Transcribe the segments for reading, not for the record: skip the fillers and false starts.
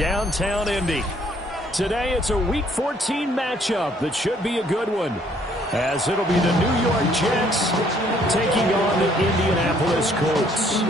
downtown Indy. Today it's a Week 14 matchup that should be a good one, as it'll be the New York Jets taking on the Indianapolis Colts.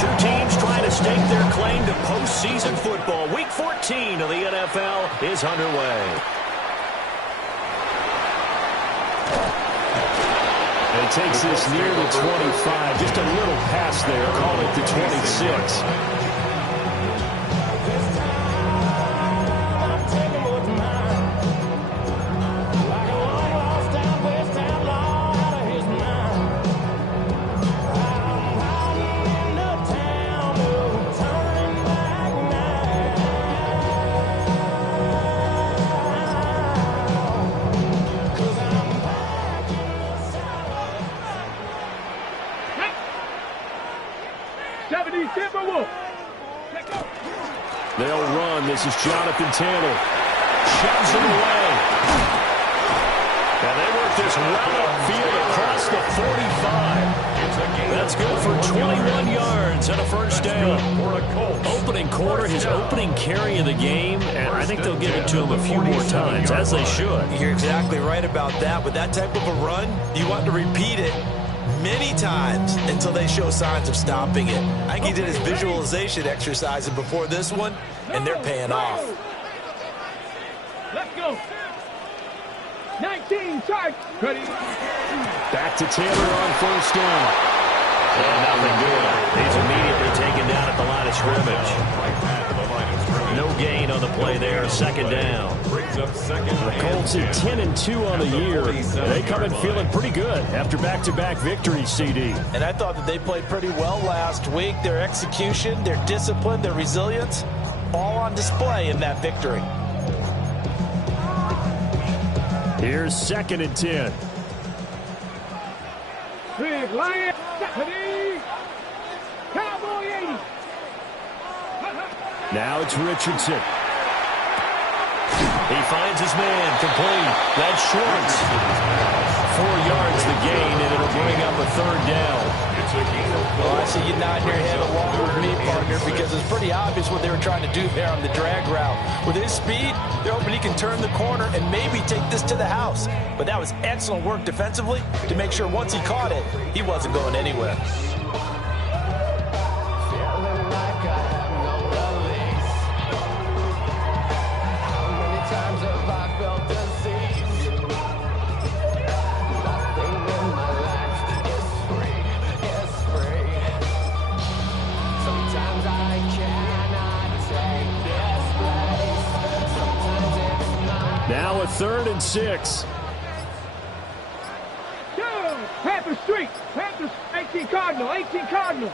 Two teams trying to stake their claim to postseason football. Week 14 of the NFL is underway. And he takes this near the 25, just a little past there, call it the 26. They'll run. This is Jonathan Taylor. Shoves it away. And they work this well upfield across the 45. That's good for 21 yards and a first down. Opening quarter, his opening carry of the game, and I think they'll give it to him a few more times, as they should. You're exactly right about that. With that type of a run, you want to repeat it many times until they show signs of stopping it. I think he did his visualization exercises before this one, and they're paying off. Let's go. 19, charge. Ready. Back to Taylor on first down. And nothing doing. He's immediately taken down at the line of scrimmage. No gain on the play there. Second down. The Colts at 10-2 on the year. They come in feeling pretty good after back-to-back victories, CD. And I thought that they played pretty well last week. Their execution, their discipline, their resilience, all on display in that victory. Here's 2nd and 10. Big Lion. Cowboy 80. Now it's Richardson. He finds his man complete. That's Schwartz. 4 yards the gain, and it'll bring up a third down. Well, I see you nodding your head along with me, partner, because it's pretty obvious what they were trying to do there on the drag route. With his speed, they're hoping he can turn the corner and maybe take this to the house. But that was excellent work defensively to make sure once he caught it, he wasn't going anywhere. Now a 3rd and 6. Panther Street. Panther 18 Cardinal. 18 Cardinal.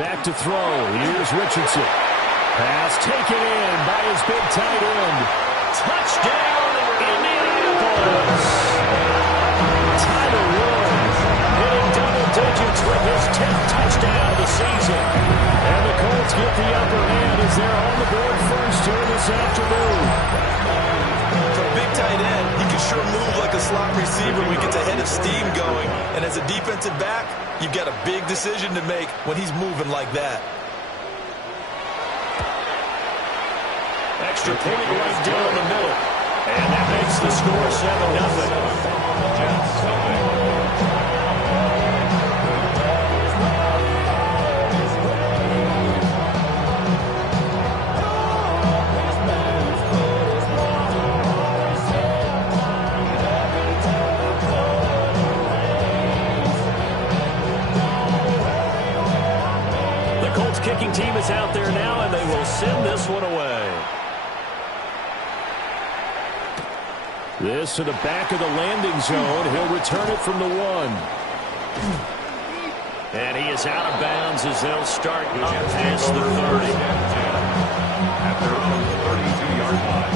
Back to throw. Here's Richardson. Pass taken in by his big tight end. Touchdown, Indianapolis. Tyler Ward hitting double digits with his 10th touchdown of the season. And the Colts get the upper hand as they're on the board first here this afternoon. For a big tight end, he can sure move like a slot receiver when he gets a head of steam going. And as a defensive back, you've got a big decision to make when he's moving like that. Extra point right down the middle. And that makes the score 7-0. Kicking team is out there now, and they will send this one away. This to the back of the landing zone. He'll return it from the 1. And he is out of bounds as they'll start up past the 30. At their own 32-yard line.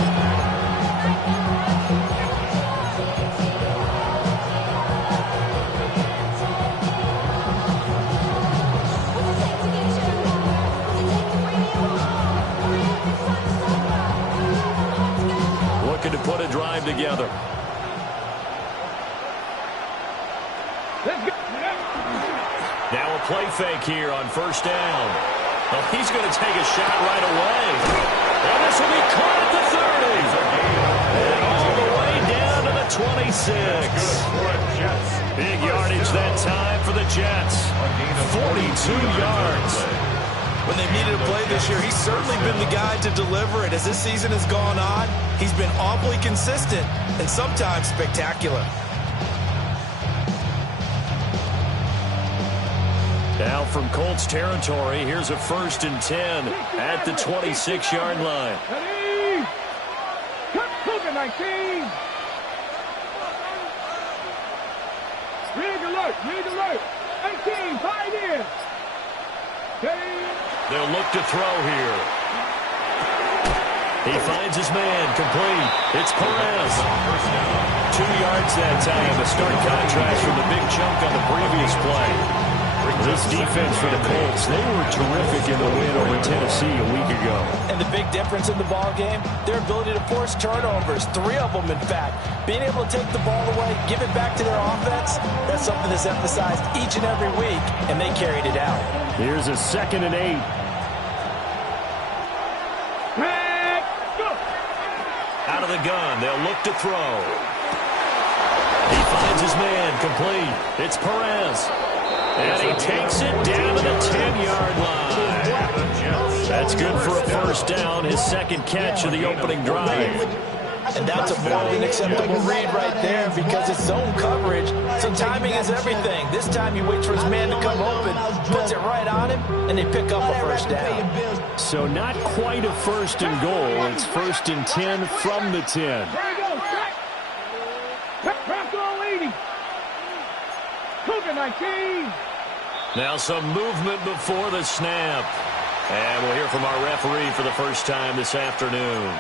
good together. Now a play fake here on first down. Well, he's going to take a shot right away. And this will be caught at the 30. And all the way down to the 26. Big yardage that time for the Jets. 42 yards. When they've needed a play this year, he's certainly been the guy to deliver it. As this season has gone on, he's been awfully consistent and sometimes spectacular. Now from Colts territory, here's a 1st and 10 at the 26-yard line. Rig alert, 18, 5 in. They'll look to throw here. He finds his man, complete. It's Perez. 2 yards that time, a stark contrast from the big chunk on the previous play. This defense for the Colts, they were terrific in the win over Tennessee a week ago. And the big difference in the ball game, their ability to force turnovers, 3 of them in fact. Being able to take the ball away, give it back to their offense, that's something that's emphasized each and every week, and they carried it out. Here's a 2nd and 8. Out of the gun, they'll look to throw. He finds his man, complete. It's Perez. And he takes it down to the 10-yard line. That's good for a first down, his 2nd catch of the opening drive. And that's a more than acceptable read right there because it's zone coverage, so timing is everything. This time he waits for his man to come open, puts it right on him, and they pick up a first down. So not quite a 1st and goal. It's 1st and 10 from the 10. There you go, Crack all 80. Cougar 19. Now some movement before the snap. And we'll hear from our referee for the first time this afternoon.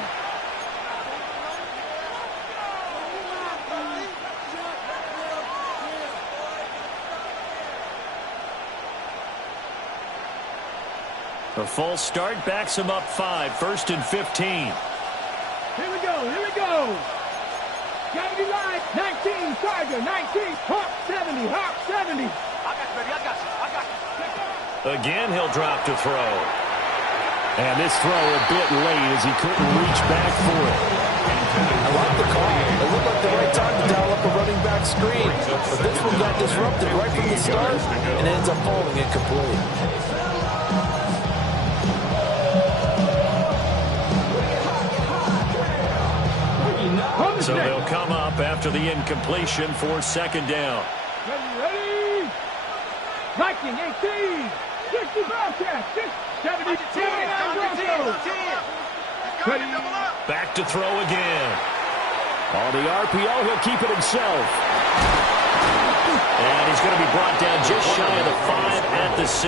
A false start backs him up 5. 1st and 15. Here we go. Gotta be live. 19, Tiger, 19. Hawk 70, Hawk 70. I got you. Again, he'll drop to throw. And this throw a bit late as he couldn't reach back for it. I like the call. It looked like the right time to dial up a running back screen. But this one got disrupted right from the start and ends up falling incomplete. So they'll come up after the incompletion for 2nd down. Ready? Viking 18. 60 Bobcat. 70. 10. Back to throw again. On the RPO, he'll keep it himself. And he's going to be brought down just shy of the 5 at the 6.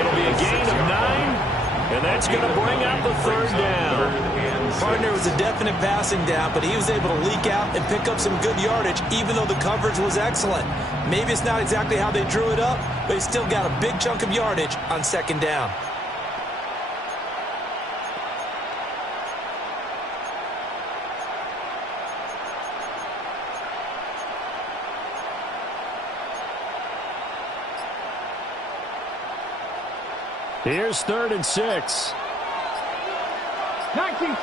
It'll be a gain of 9, and that's going to bring out the 3rd down. Partner was a definite passing down, but he was able to leak out and pick up some good yardage, even though the coverage was excellent. Maybe it's not exactly how they drew it up, but he still got a big chunk of yardage on 2nd down. Here's 3rd and 6. 19.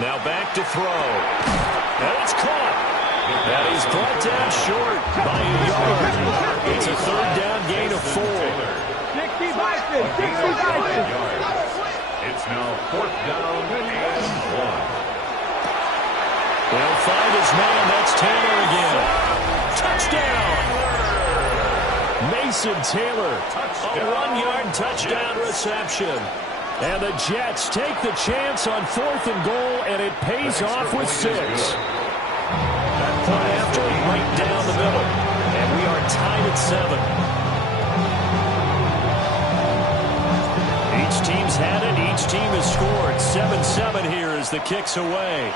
Now back to throw. And it's caught. And he's brought down short by a yard. It's a 3rd down gain of 4. 60 Bison. 60 Bison. It's now 4th down and 1. They'll find his man. That's Taylor again. Touchdown. Mason Taylor. A 1-yard touchdown reception. And the Jets take the chance on 4th and goal, and it pays off with 6. That point after, right down the middle. And we are tied at 7. Each team's had it. Each team has scored. 7-7 here as the kick's away.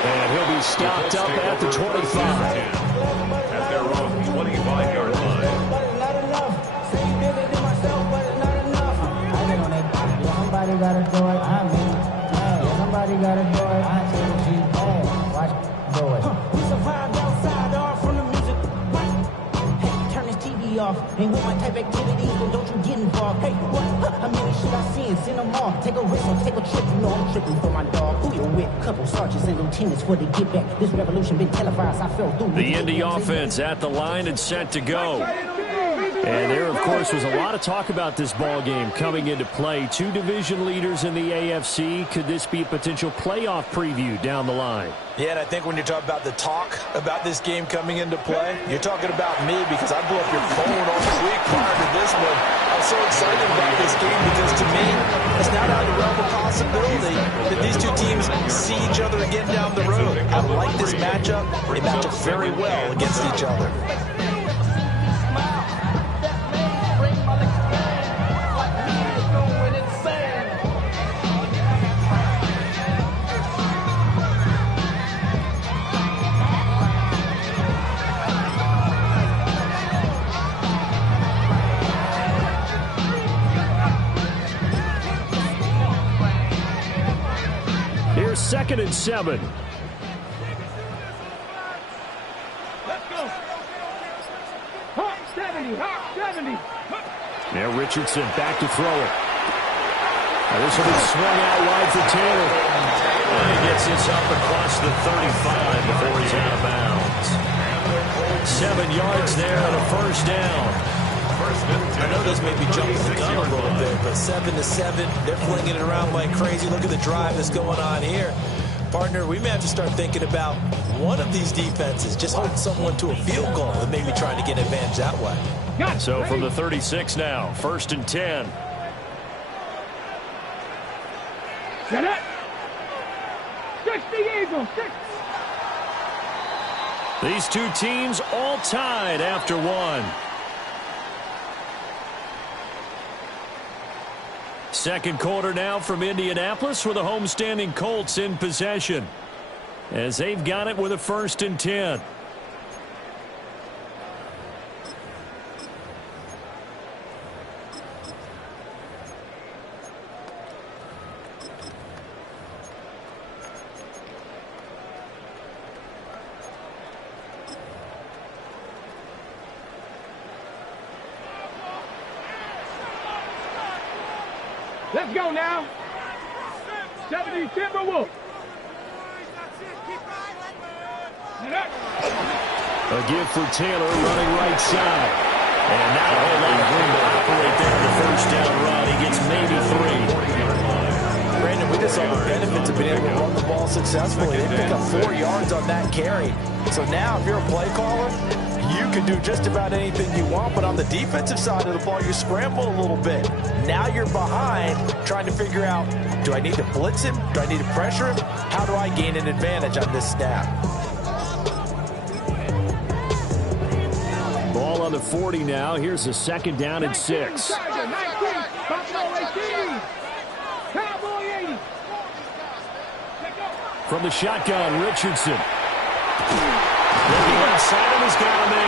And he'll be stopped up at the 25. At their own 25-yard line. off. Ain't with my type activities, but don't you get involved. Hey, what? How many should I see and send them off? Take a risk or take a trip, you know I'm tripping for my dog. Who you with? Couple sergeants and lieutenants for the get back. This revolution been televised, I fell through. The Indy offense at the line and set to go. And there, of course, was a lot of talk about this ball game coming into play. Two division leaders in the AFC. Could this be a potential playoff preview down the line? Yeah, and I think when you're talking about the talk about this game coming into play, you're talking about me because I blew up your phone all week prior to this one. I'm so excited about this game because to me, it's not out of the realm of possibility that these two teams see each other again down the road. I like this matchup. They match up very well against each other. Second and 7. Let's go. Hawk 70, Hawk 70. Now Richardson back to throw it. Now this will be swung out wide for Taylor. And he gets this up across the 35 before he's out of bounds. 7 yards there and a first down. I know this may be jumping the gun a little bit, but 7-7, they're flinging it around like crazy. Look at the drive that's going on here. Partner, we may have to start thinking about one of these defenses just holding someone to a field goal and maybe trying to get an advantage that way. So from the 36 now, first and 10. Set it. 60 Eagles, 6. These two teams all tied after one. Second quarter now from Indianapolis with the homestanding Colts in possession as they've got it with a first and 10. Let's go now. 70 Timberwolves. A give for Taylor running right side. And not a whole lot of room to operate there in the first down run. He gets maybe 3. Brandon, we just saw the benefits of being able to run the ball successfully. They pick up 4 yards on that carry. So now if you're a play caller, you can do just about anything you want, but on the defensive side of the ball, you scramble a little bit. Now you're behind, trying to figure out, do I need to blitz him? Do I need to pressure him? How do I gain an advantage on this snap? Ball on the 40 now. Here's a second down and 6. From the shotgun, Richardson. Looking outside him, he's got a man.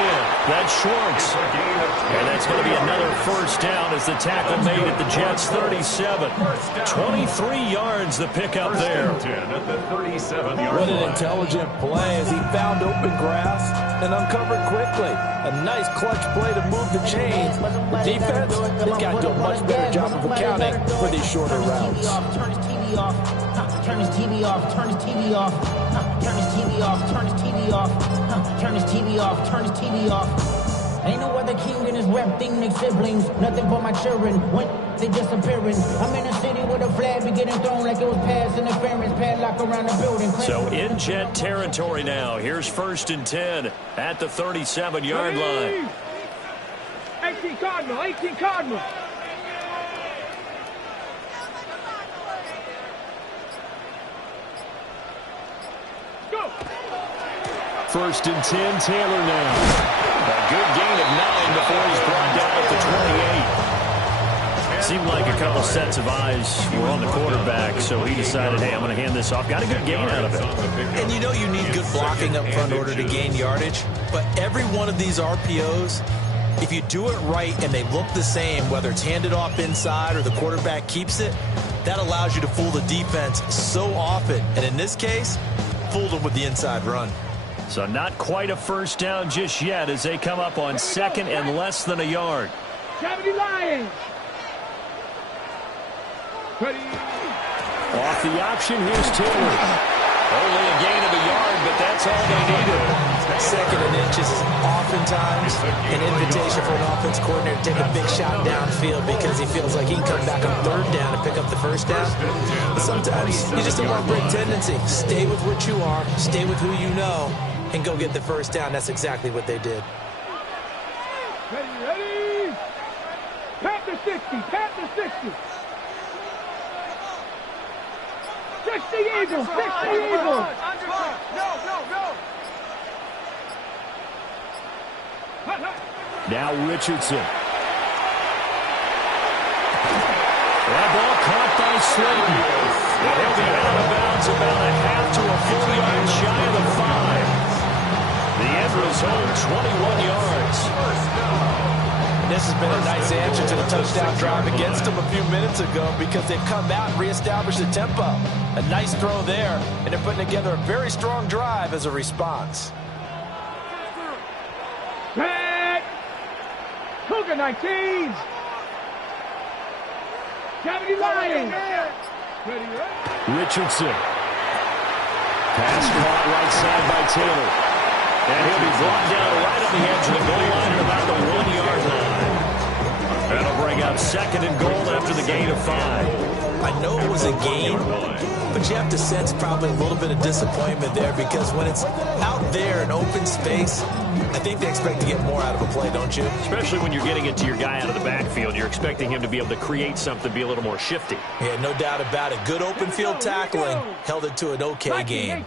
That's Schwartz. And that's going to be another first down as the tackle made at the Jets' 37. 23 yards the pickup there. What an intelligent play as he found open grass and uncovered quickly. A nice clutch play to move the chains. The defense, they've got to do a much better job of accounting for these shorter routes. Turn his TV off. Turn his TV off. Turn his TV off. Turn his TV off. Turn his TV off. Turn his TV off. Turn his TV off. Ain't no other king in this rap thing like siblings. Nothing but my children. When they disappearing. I'm in a city with a flag be getting thrown like it was pass interference. Padlock around the building. So in Jet territory now. Here's first and 10 at the 37-yard line. 18 Cardinal. 18 Cardinal. First and 10, Taylor now. A good gain of 9 before he's brought down at the 28. It seemed like a couple sets of eyes were on the quarterback, so he decided, hey, I'm going to hand this off. Got a good gain out of it. And you know you need good blocking up front in order to gain yardage, but every one of these RPOs, if you do it right and they look the same, whether it's handed off inside or the quarterback keeps it, that allows you to fool the defense so often. And in this case, fooled them with the inside run. So not quite a first down just yet as they come up on second and less than a yard. 70 Lions. Ready. Off the option, here's Taylor. Only a gain of a yard, but that's all they needed. Second and inches is oftentimes an invitation for an offense coordinator to take a big shot downfield because he feels like he can come back on third down and pick up the first down. But sometimes you just don't want to break tendency. Stay with what you are, stay with who you know, and go get the first down. That's exactly what they did. Ready. Panther 60. Panther 60. 60 Eagles. 60 Eagles. No. Now Richardson. That ball caught by Slayton. He'll be out of bounds about a half to a full yard shy of the 5. The end result, 21 yards. This has been a nice answer to the touchdown drive against them a few minutes ago because they've come out and reestablished the tempo. A nice throw there, and they're putting together a very strong drive as a response. Back. Cougar 19s. 70 Lions. Richardson. Pass caught right side by Taylor. And he'll be brought down right on the edge of the goal line at about the 1 yard line. That'll bring up second and goal after the gain of 5. I know it was a gain, but you have to sense probably a little bit of disappointment there because when it's out there in open space, I think they expect to get more out of a play, don't you? Especially when you're getting it to your guy out of the backfield. You're expecting him to be able to create something, be a little more shifty. Yeah, no doubt about it. Good open field tackling held it to an okay game.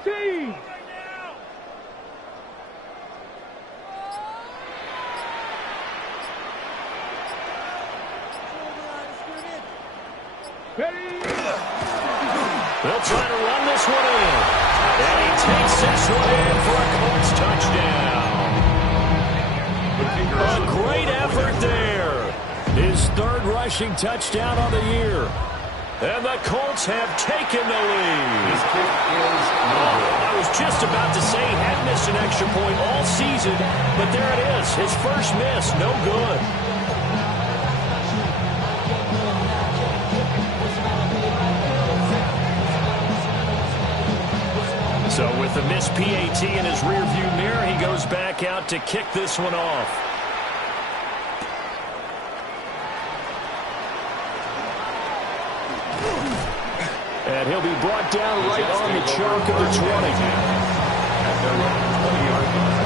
They'll try to run this one in. And he takes this one in for a Colts touchdown. A great effort there. His third rushing touchdown on the year. And the Colts have taken the lead. I was just about to say he had missed an extra point all season, but there it is. His first miss, no good. So with the missed PAT in his rearview mirror, he goes back out to kick this one off. And he'll be brought down right on the chalk of the 20. At their 20-yard line.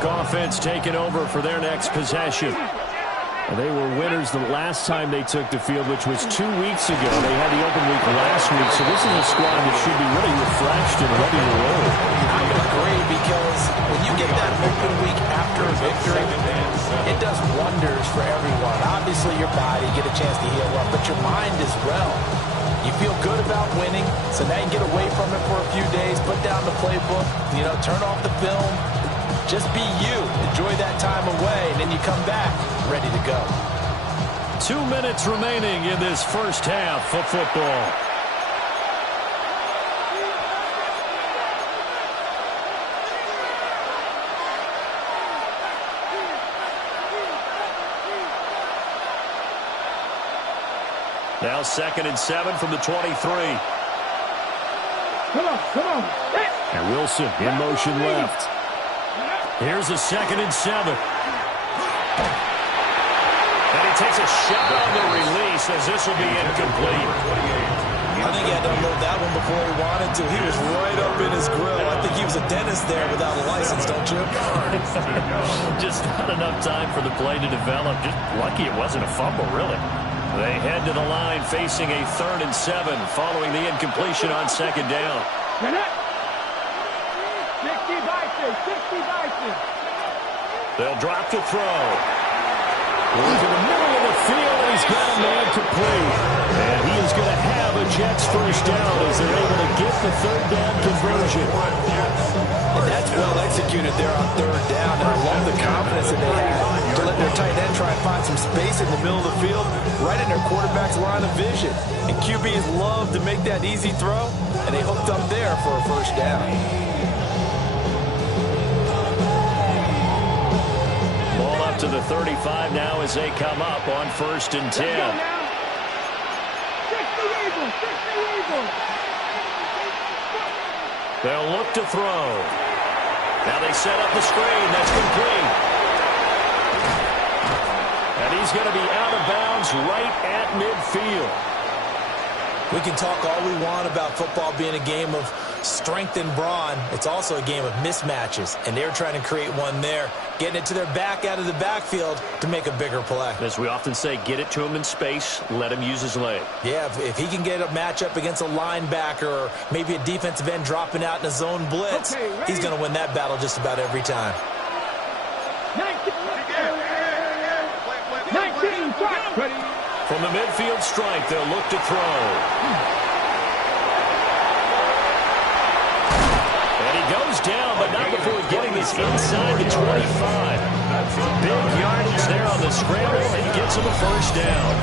Offense taking over for their next possession. They were winners the last time they took the field, which was 2 weeks ago. They had the open week last week, so this is a squad that should be really refreshed and ready to roll. I would agree because when you get that open week after a victory, it does wonders for everyone. Obviously, your body, get a chance to heal up, but your mind as well. You feel good about winning, so now you get away from it for a few days, put down the playbook, turn off the film. Just be you. Enjoy that time away, and then you come back ready to go. 2 minutes remaining in this first half of football. Now 2nd and 7 from the 23. Come on. And Wilson in motion left. Here's a 2nd and 7. And he takes a shot on the release as this will be incomplete. I think he had to unload that one before he wanted to. He was right up in his grill. I think he was a dentist there without a license, don't you? Just not enough time for the play to develop. Just lucky it wasn't a fumble, really. They head to the line facing a 3rd and 7 following the incompletion on 2nd down. 60 Bison. They'll drop the throw. Into the middle of the field, and he's got a man complete. And he is going to have a Jets first down as they're able to get the third down conversion. And that's well executed there on third down. And I love the confidence that they had to let their tight end try and find some space in the middle of the field, right in their quarterback's line of vision. And QBs love to make that easy throw, and they hooked up there for a first down. Ball up to the 35 now as they come up on 1st and 10. They'll look to throw. Now they set up the screen. That's complete. And he's going to be out of bounds right at midfield. We can talk all we want about football being a game of strength and brawn. It's also a game of mismatches, and they're trying to create one there, getting it to their back out of the backfield to make a bigger play. As we often say, get it to him in space, let him use his leg. Yeah, if he can get a matchup against a linebacker or maybe a defensive end dropping out in a zone blitz, he's going to win that battle just about every time. 19, ready. From the midfield strike, they'll look to throw. And he goes down, but not before getting this inside the 25. Big yardage there on the scramble, and gets him a first down.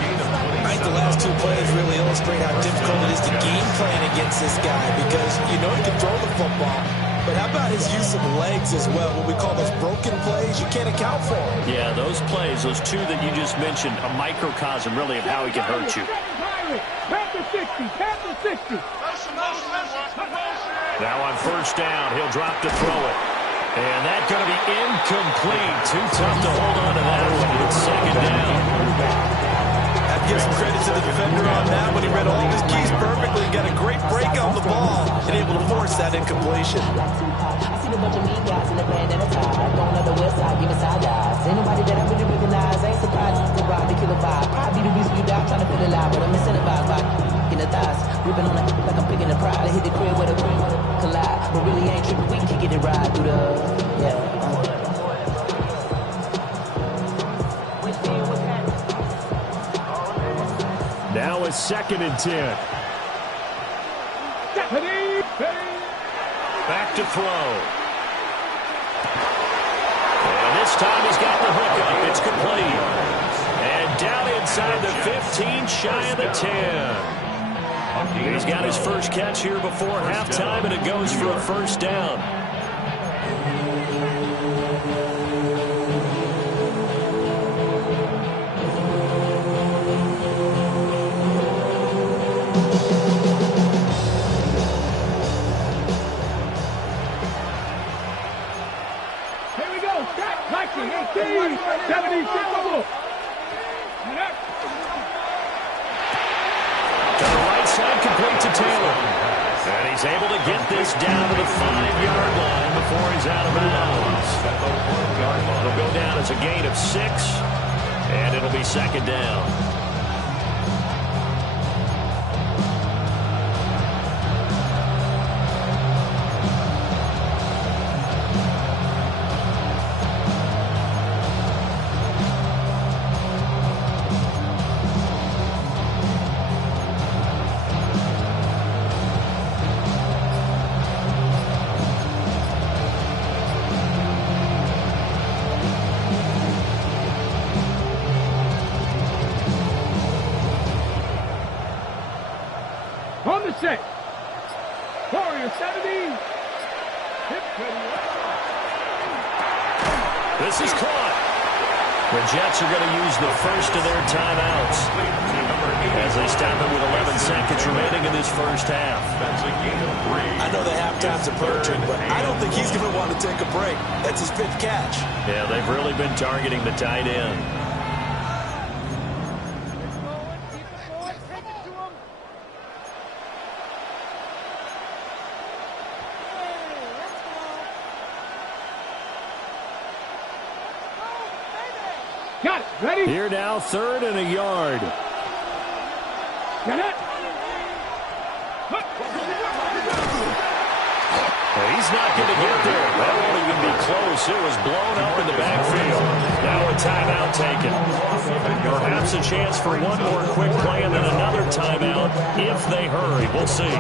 I think the last two plays really illustrate how difficult it is to game plan against this guy, because you know he can throw the football, but how about his use of legs as well? What we call those broken plays, you can't account for them. Yeah, those plays, those two that you just mentioned, a microcosm really of how he can hurt you. Panther 60, 60. Now on first down, he'll drop to throw it. And that's going to be incomplete. Too tough to hold on to that one. It's second down. Have to give some credit to the defender on that when he read all of his keys perfectly and got a great break on the ball and able to force that incompletion. I see a bunch of mean guys in the band and a tie. Going on the west side, giving side eyes. Ain't nobody that I really recognize. I ain't surprised to ride the killer vibe. Probably the reason you die trying to feel alive, but I'm incentivized by in the thighs. Ripping on it like I'm picking the pride. I hit the crib with a collide, but really ain't tripping. We can get it right through the Now it's 2nd and 10. Back to throw. And this time he's got the hook up. It's complete. And down inside the 15, shy of the 10. He's got his first catch here before halftime, and it goes for a first down. Here we go. 19, 18, 76. Complete to Taylor. And he's able to get this down to the 5-yard line before he's out of bounds. It'll go down as a gain of 6, and it'll be second down. On the set. Warrior 70. This is caught. The Jets are going to use the first of their timeouts as they stop it with 11 seconds remaining in this first half. I know the halftime's approaching, but I don't think he's going to want to take a break. That's his 5th catch. Yeah, they've really been targeting the tight end. Got it. Ready? Here now, 3rd and a yard. Got it. He's not going to get there. That won't even be close. It was blown up in the backfield. Now a timeout taken. Perhaps a chance for one more quick play and then another timeout if they hurry. We'll see.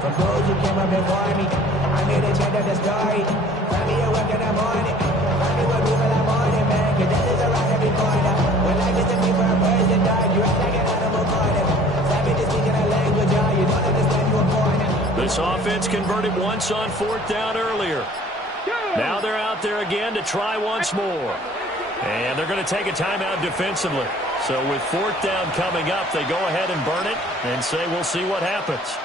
From those who came up before me, I made a change of the story. Find me a work in the morning. Find me what people are morning, man. Cause that is around every corner. When life isn't me for a person, dog, you act like an animal corner. Savage is speaking a language, y'all. You don't understand you a foreigner. This offense converted once on 4th down earlier. Now they're out there again to try once more. And they're going to take a timeout defensively. So with 4th down coming up, they go ahead and burn it and say we'll see what happens.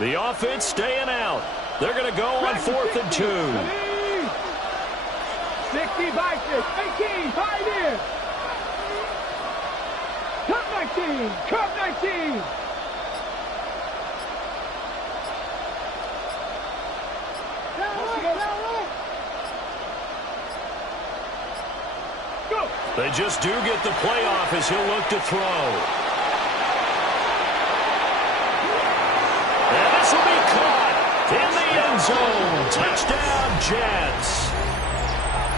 The offense staying out. They're going to go on 4th and 2. 60 by 6, 18, 5 in. Cup 19, Cup 19. Go. They just do get the playoff as he'll look to throw. And this will be caught in the end zone. Touchdown, Jets.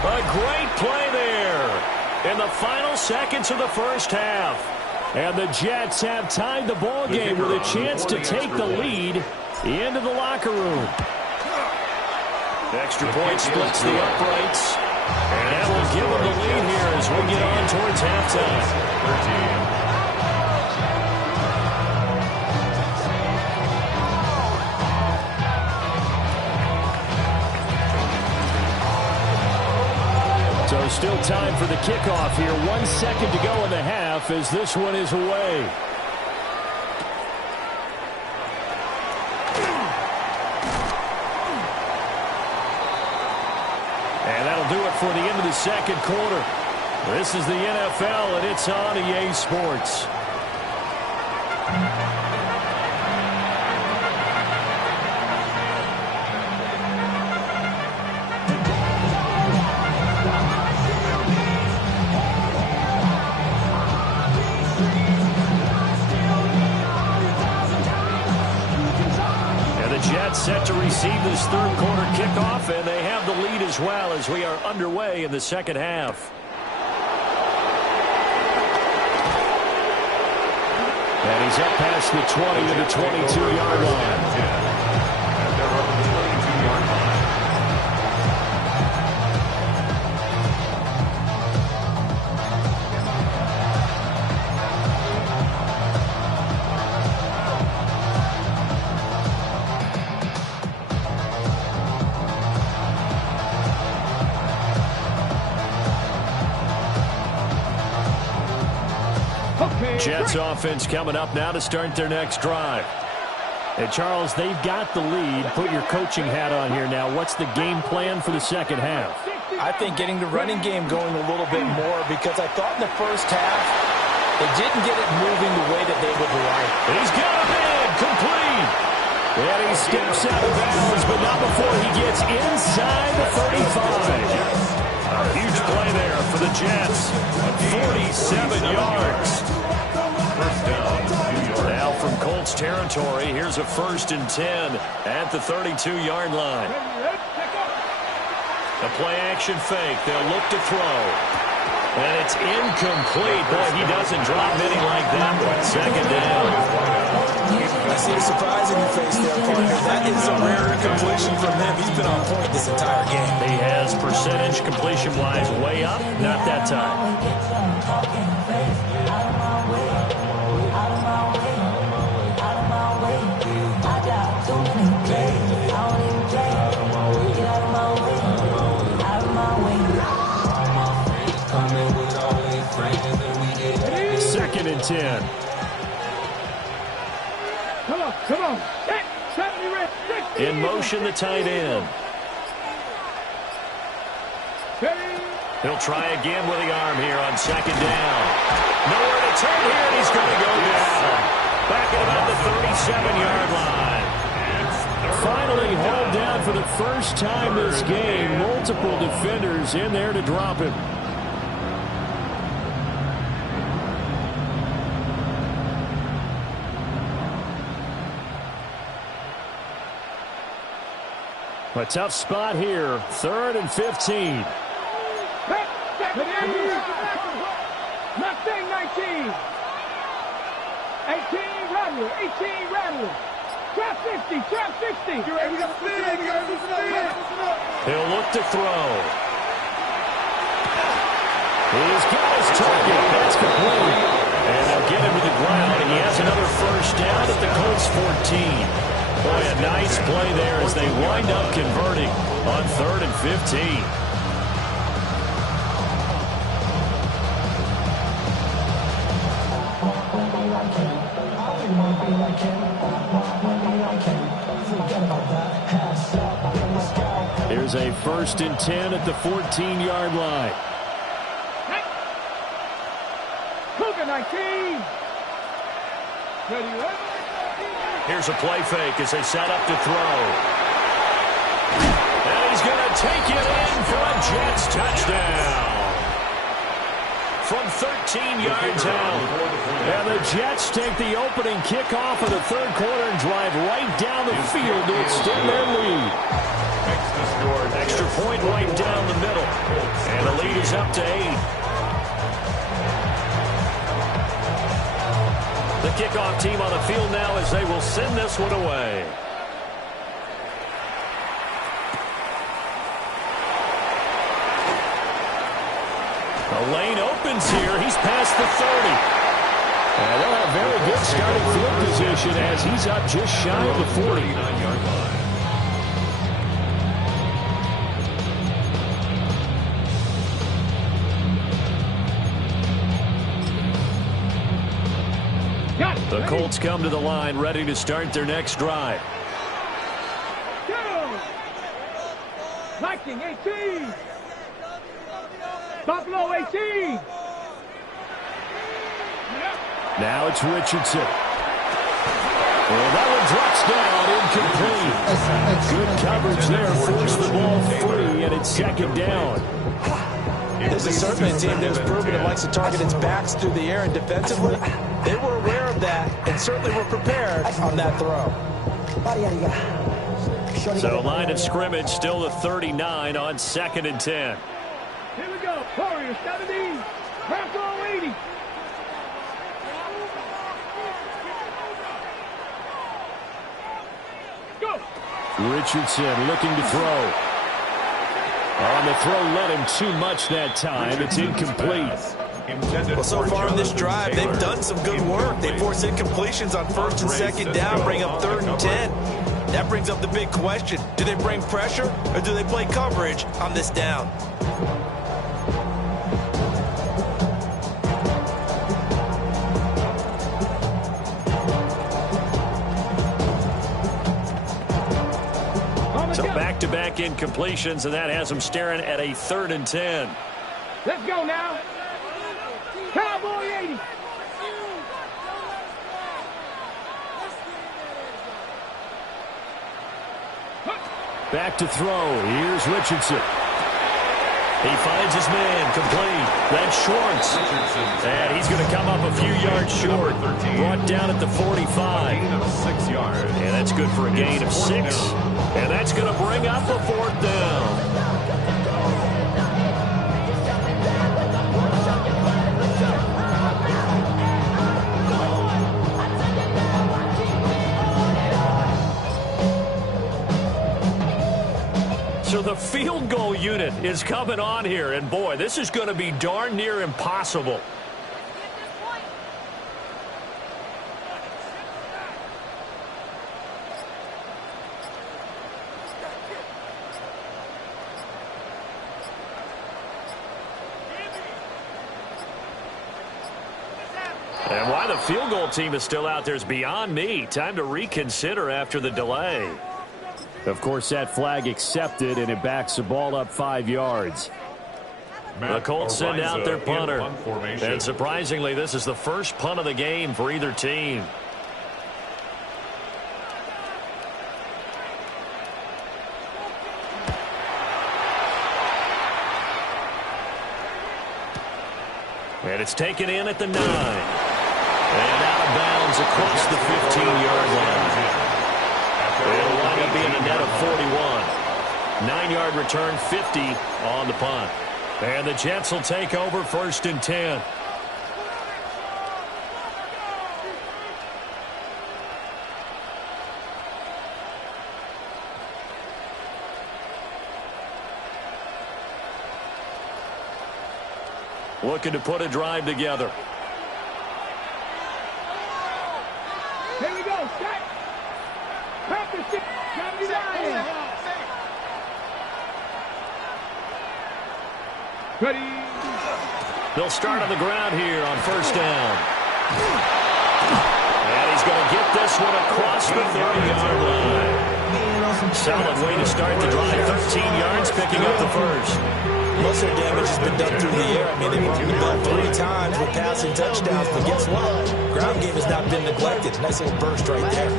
A great play there in the final seconds of the first half. And the Jets have tied the ball game with a chance to take the lead into the locker room. Extra point splits the uprights. And that will give them the lead here as we get on towards halftime. So still time for the kickoff here. 1 second to go in the half as this one is away. And that'll do it for the end of the second quarter. This is the NFL, and it's on EA Sports. Set to receive this third quarter kickoff, and they have the lead as well as we are underway in the second half. And he's up past the 20 to the 22-yard line. Jets offense coming up now to start their next drive. And Charles, they've got the lead. Put your coaching hat on here now. What's the game plan for the second half? I think getting the running game going a little bit more, because I thought in the first half they didn't get it moving the way that they would like. He's got it in, complete. And he steps out of bounds, but not before he gets inside the 35. A huge play there for the Jets. 47 yards. Now from Colts territory, here's a 1st and 10 at the 32-yard line. A play-action fake. They'll look to throw. And it's incomplete. Boy, he doesn't drop many like that one. 2nd down. I see a surprising face there, partner. That is a rare incompletion from him. He's been on point this entire game. He has percentage completion-wise way up. Not that time. Second and 10. Come on. 70 reps. 60. In motion, the tight end. He'll try again with the arm here on second down. Nowhere to turn here, and he's going to go down. Back at about the 37-yard line. Finally hauled down for the first time this game. Multiple defenders in there to drop him. A tough spot here. 3rd and 15. Mustang 19. 18 Rattler. 18 Rattler. Trap 60. Trap 60. You ready to spin? He'll look to throw. He's got his target. That's complete. And they'll get him to the ground, and he has another first down at the Colts 14. Boy, a nice play there as they wind up converting on 3rd and 15. Here's a 1st and 10 at the 14-yard line. Cougar 19. Ready, Here's a play fake as they set up to throw. And he's going to take it in for a Jets touchdown. From 13 yards out. And the Jets take the opening kickoff of the 3rd quarter and drive right down the field to extend their lead. Extra point right down the middle. And the lead is up to 8. The kickoff team on the field now as they will send this one away. The lane opens here. He's past the 30. And they'll have very good starting field position as he's up just shy of the 49-yard line. The Colts come to the line ready to start their next drive. Go! Viking 18. Buffalo 18. Now it's Richardson. Well, that one drops down incomplete. Good coverage there. Forced the ball free, and it's 2nd down. This is certainly a team that has proven it likes to target its backs through the air, and defensively, they were aware of that and certainly were prepared on that throw. So line of scrimmage still the 39 on 2nd and 10. Here we go. Warriors 70. Bronco 80. Go. Richardson looking to throw. On the throw, led him too much that time. It's incomplete. Well, so far in this drive, they've done some good work. They force incompletions on 1st and 2nd down, bring up 3rd and 10. That brings up the big question. Do they bring pressure or do they play coverage on this down? So back-to-back incompletions, and that has them staring at a 3rd and 10. Let's go now. Cowboy 80. Back to throw. Here's Richardson. He finds his man, complete. That's Schwartz. And he's going to come up a few yards short. Brought down at the 45. And that's good for a gain of 6. And that's going to bring up a 4th down. So the field goal unit is coming on here, and boy, this is going to be darn near impossible. And why the field goal team is still out there is beyond me. Time to reconsider after the delay. Of course, that flag accepted, and it backs the ball up 5 yards. The Colts send out their punter. And surprisingly, this is the first punt of the game for either team. And it's taken in at the 9. And out of bounds across the 15-yard line. It'll wind up being a net of 41. 9-yard return, 50 on the punt. And the Jets will take over 1st and 10. Looking to put a drive together. Here we go. Set. Practice it. Got me lying. Ready. They'll start on the ground here on 1st down. And he's going to get this one across the 30-yard line. Solid way to start the drive. 13 yards, picking up the first. Most of their damage has been done through the air. I mean, they've run the ball 3 times with passing touchdowns, but guess what? Ground game has not been neglected. Nice little burst right there.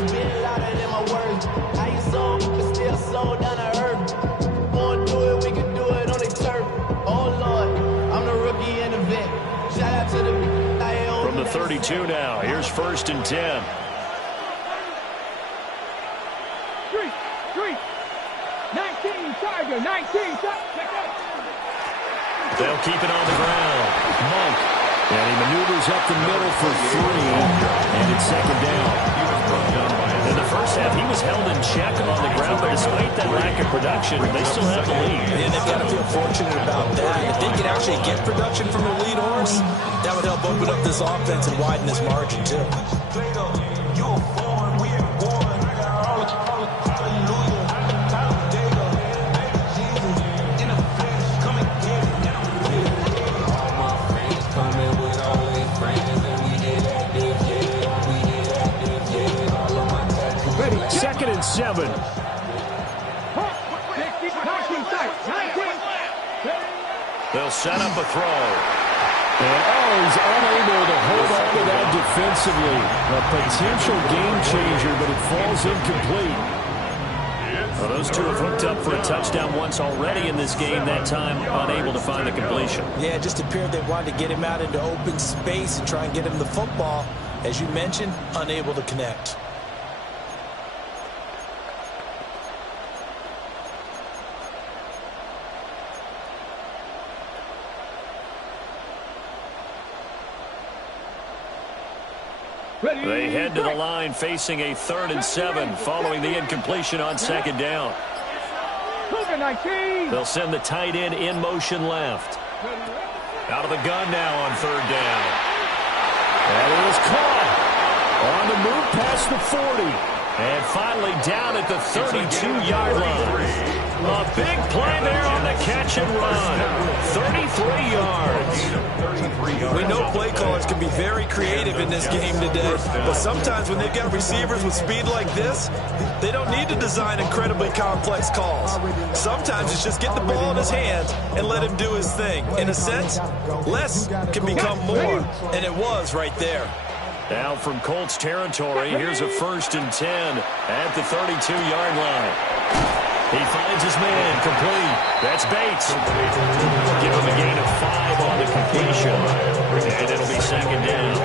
From the 32 now, here's 1st and 10. Three. 19, Tiger, 19, They'll keep it on the ground. Monk. And he maneuvers up the middle for 3. And it's 2nd down. In the first half, he was held in check on the ground, but despite that lack of production, they still have the lead. And they've got to feel fortunate about that. If they can actually get production from their lead horse, that would help open up this offense and widen this margin, too. Second and 7. They'll set up a throw. And he's unable to hold on to that defensively. A potential game changer, but it falls incomplete. Well, those two have hooked up for a touchdown once already in this game, that time unable to find the completion. Yeah, it just appeared they wanted to get him out into open space and try and get him the football. As you mentioned, unable to connect. They head to the line facing a 3rd and 7 following the incompletion on 2nd down. They'll send the tight end in motion left. Out of the gun now on 3rd down. And it was caught on the move past the 40. And finally down at the 32-yard line. A big play there on the catch and run. 33 yards. We know play callers can be very creative in this game today, but sometimes when they've got receivers with speed like this, they don't need to design incredibly complex calls. Sometimes it's just get the ball in his hands and let him do his thing. In a sense, less can become more, and it was right there. Now from Colts territory, here's a 1st and 10 at the 32-yard line. He finds his man, complete. That's Bates. Give him a gain of 5 on the completion, and it'll be 2nd down.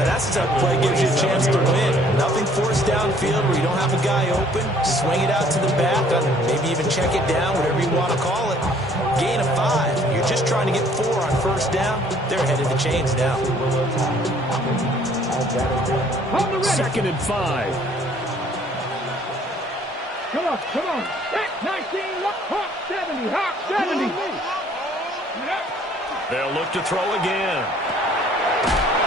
Now that's the type of play gives you a chance to win. Nothing forced downfield where you don't have a guy open. Swing it out to the back, maybe even check it down, whatever you want to call it. Gain of 5. You're just trying to get 4 on 1st down. They're headed the chains now. 2nd and 5. Come on. 19, Hawk 70, Hawk 70. They'll look to throw again.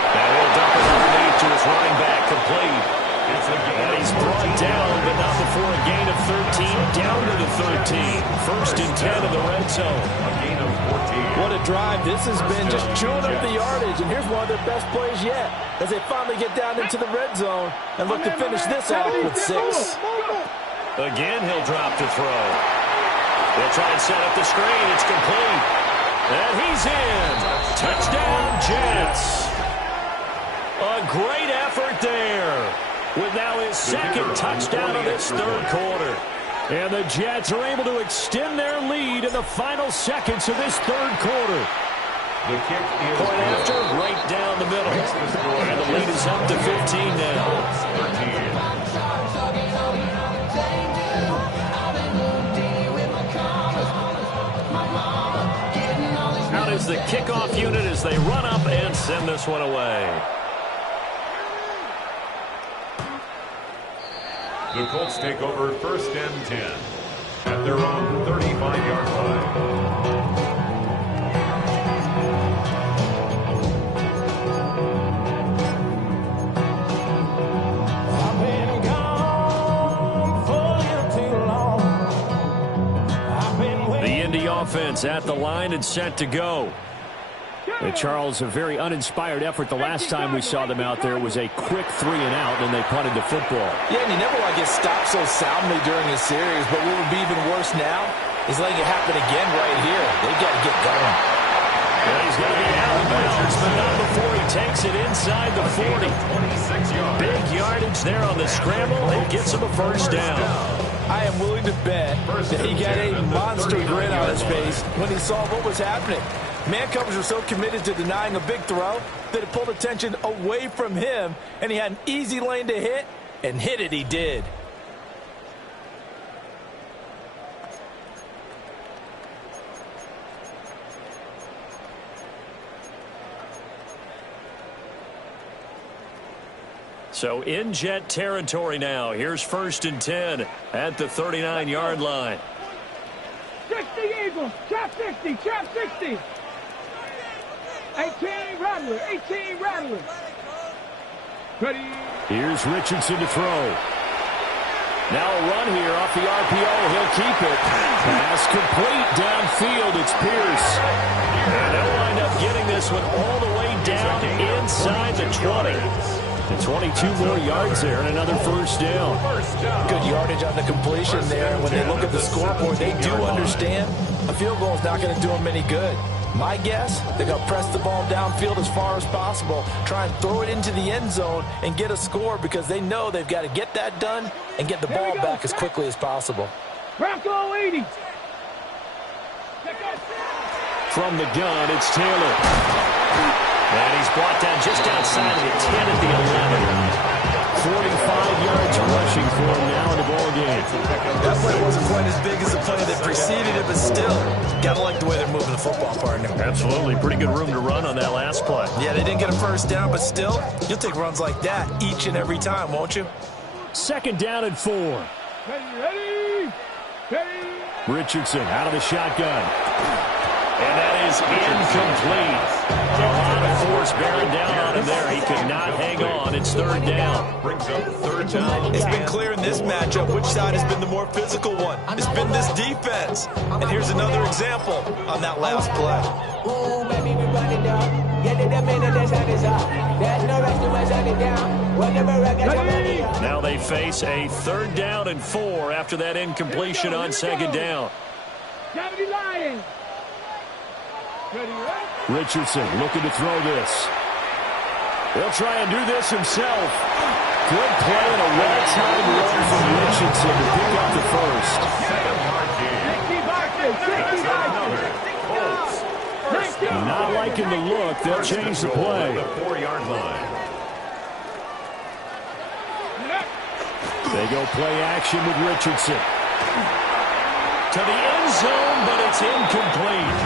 And he'll dump it underneath to his running back, complete. And he's brought down, but not before a gain of 13, down to the 13. First and 10 in the red zone. A gain of 14. What a drive this has been, just chewing up the yardage. And here's one of their best plays yet as they finally get down into the red zone and look to finish this off with 6. Again, he'll drop to throw. They'll try and set up the screen. It's complete. And he's in. Touchdown, Jets. A great effort there with now his second touchdown of this third quarter. And the Jets are able to extend their lead in the final seconds of this third quarter. The kick is Point after, right down the middle. And the lead is up to 15 now. 13. Out is the kickoff unit as they run up and send this one away. The Colts take over first and 10 at their own 35-yard line. Offense at the line and set to go. And Charles, a very uninspired effort the last time we saw them out there was a quick 3 and out, and they punted the football. Yeah, and you never want to get stopped so soundly during a series, but what would be even worse now is letting it happen again right here. They've got to get going. And he's going to be out of bounds, but not before he takes it inside the 40. 26 yards. Big yardage there on the scramble and gets him a first down. I am willing to bet that he got a monster grin on his face when he saw what was happening. Man coverage was so committed to denying a big throw that it pulled attention away from him, and he had an easy lane to hit, and hit it he did. So in Jet territory now. Here's first and 10 at the 39-yard line. 60 Eagles, trap 60, trap 60. 18 Rattler, 18 Rattler. Ready. Here's Richardson to throw. Now a run here off the RPO. He'll keep it. Pass complete downfield. It's Pierce. And they'll wind up getting this one all the way down inside the 20. And 22 more yards there and another first down. Good yardage on the completion there. When they look at the scoreboard, they do understand a field goal is not going to do them any good. My guess, they're going to press the ball downfield as far as possible, try and throw it into the end zone and get a score because they know they've got to get that done and get the ball back as quickly as possible. Bronco 80. From the gun, it's Taylor. And he's brought down just outside of the 10 at the 11. 45 yards rushing for him now in the ball game. That play wasn't quite as big as the play that preceded it, but still, got to like the way they're moving the football, partner. Absolutely. Pretty good room to run on that last play. Yeah, they didn't get a first down, but still, you'll take runs like that each and every time, won't you? Second down and 4. Ready. Ready. Richardson out of the shotgun. And that is incomplete. A lot of force bearing down on him there. He could not hang on. It's third down. Brings up third down. It's been clear in this matchup which side has been the more physical one. It's been this defense. And here's another example on that last play. Ooh, baby, we run it down. Get it, that's how it's up. There's no rest to us, shut it down. Whatever I got your money up. Now they face a third down and 4 after that incompletion on second down. Gravity Lions. Ready, ready. Richardson looking to throw this. He'll try and do this himself. Good play and a well-timed run from Richardson to pick up the first. 60 by 60. Not liking the look. They'll change the play. The 4-yard line. They go play action with Richardson. To the end zone, but it's incomplete.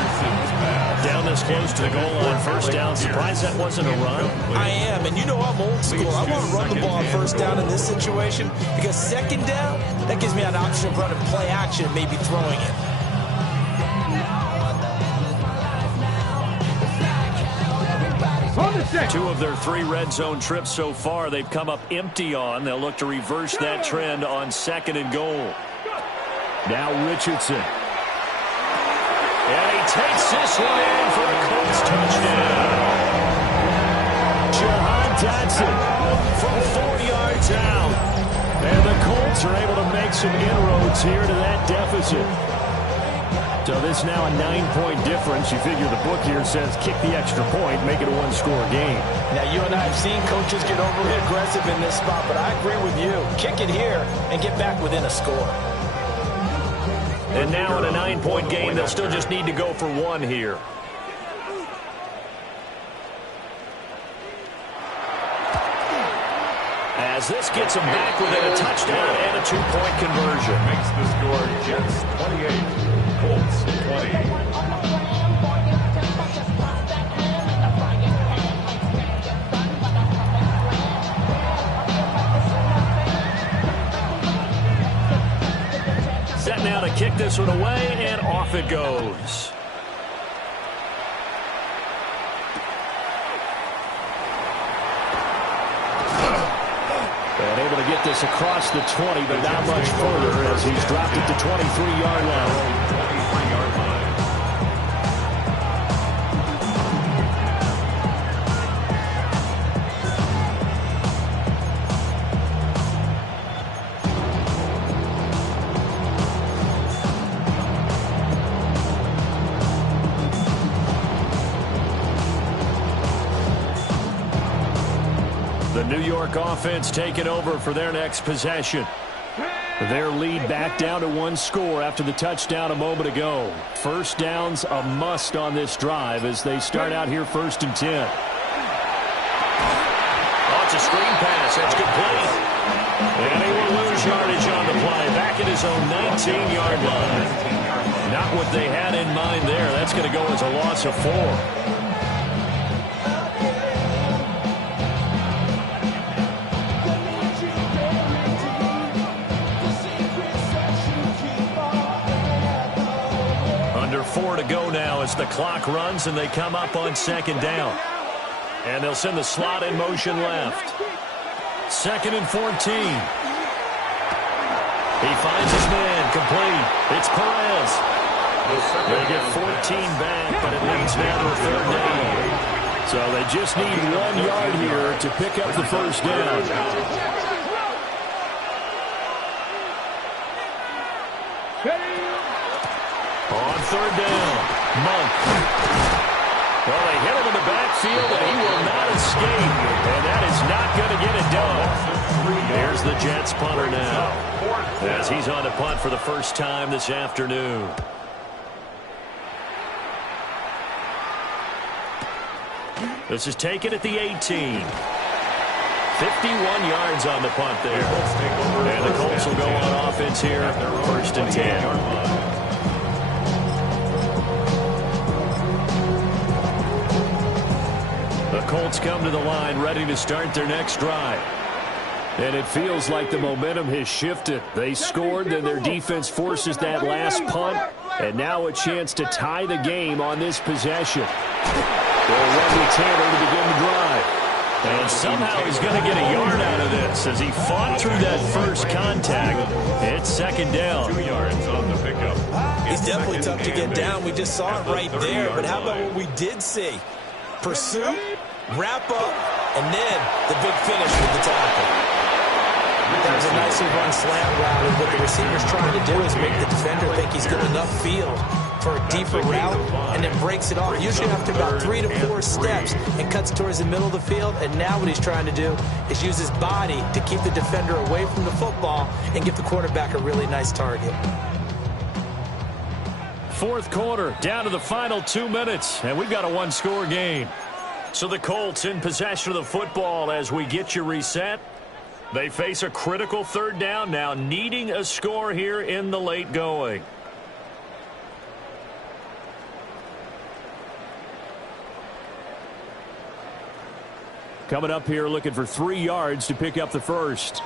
Down this close to the goal line, first down. Surprised that wasn't a run? I am, and you know I'm old school. I want to run the ball on first down in this situation because second down, that gives me an option of running play action and maybe throwing it. 2 of their 3 red zone trips so far, they've come up empty on. They'll look to reverse that trend on second and goal. Now Richardson. And he takes this one in for a Colts touchdown. Jahan Dotson from 4 yards out. And the Colts are able to make some inroads here to that deficit. So this now a 9-point difference. You figure the book here says kick the extra point, make it a one-score game. Now, you and I have seen coaches get overly aggressive in this spot, but I agree with you. Kick it here and get back within a score. And now in a 9-point game, they'll still just need to go for one here. As this gets them back within a touchdown and a 2-point conversion. Makes the score Jets 28, Colts 20. Set now to kick this one away, and off it goes. And able to get this across the 20, but not much further as he's dropped it to 23-yard line. 23-yard line. The New York offense taking over for their next possession. Their lead back down to 1 score after the touchdown a moment ago. First down's a must on this drive as they start out here 1st and 10. Oh, it's a screen pass. That's complete. And he will lose yardage on the play. Back at his own 19-yard line. Not what they had in mind there. That's going to go as a loss of 4. Under 4 to go now as the clock runs and they come up on 2nd down. And they'll send the slot in motion left. 2nd and 14. He finds his man complete. It's Perez. They get 14 back, but it leads now to a 3rd down. So they just need 1 yard here to pick up the first down. On 3rd down, Monk. Well, they hit him in the backfield, and he will not escape. And that is not going to get it done. Here's the Jets punter now, as he's on to punt for the first time this afternoon. This is taken at the 18. 51 yards on the punt there. And the Colts will go on offense here, 1st and 10. The Colts come to the line ready to start their next drive. And it feels like the momentum has shifted. They scored, then their defense forces that last punt. And now a chance to tie the game on this possession. They'll run with Tanner to begin the drive. And somehow he's going to get a yard out of this as he fought through that first contact. It's 2nd down. 2 yards on the pickup. He's definitely tough to get down. We just saw it right there. But how about what we did see? Pursuit, wrap up, and then the big finish with the tackle. That was a nicely run slant route, and what the receiver's trying to do is make the defender think he's got enough field for a deeper route, and then breaks it off. Usually after about 3 to 4 steps, and cuts towards the middle of the field, and now what he's trying to do is use his body to keep the defender away from the football and give the quarterback a really nice target. 4th quarter, down to the final 2 minutes, and we've got a 1-score game. So the Colts in possession of the football as we get you reset. They face a critical 3rd down now, needing a score here in the late going. Coming up here looking for 3 yards to pick up the first.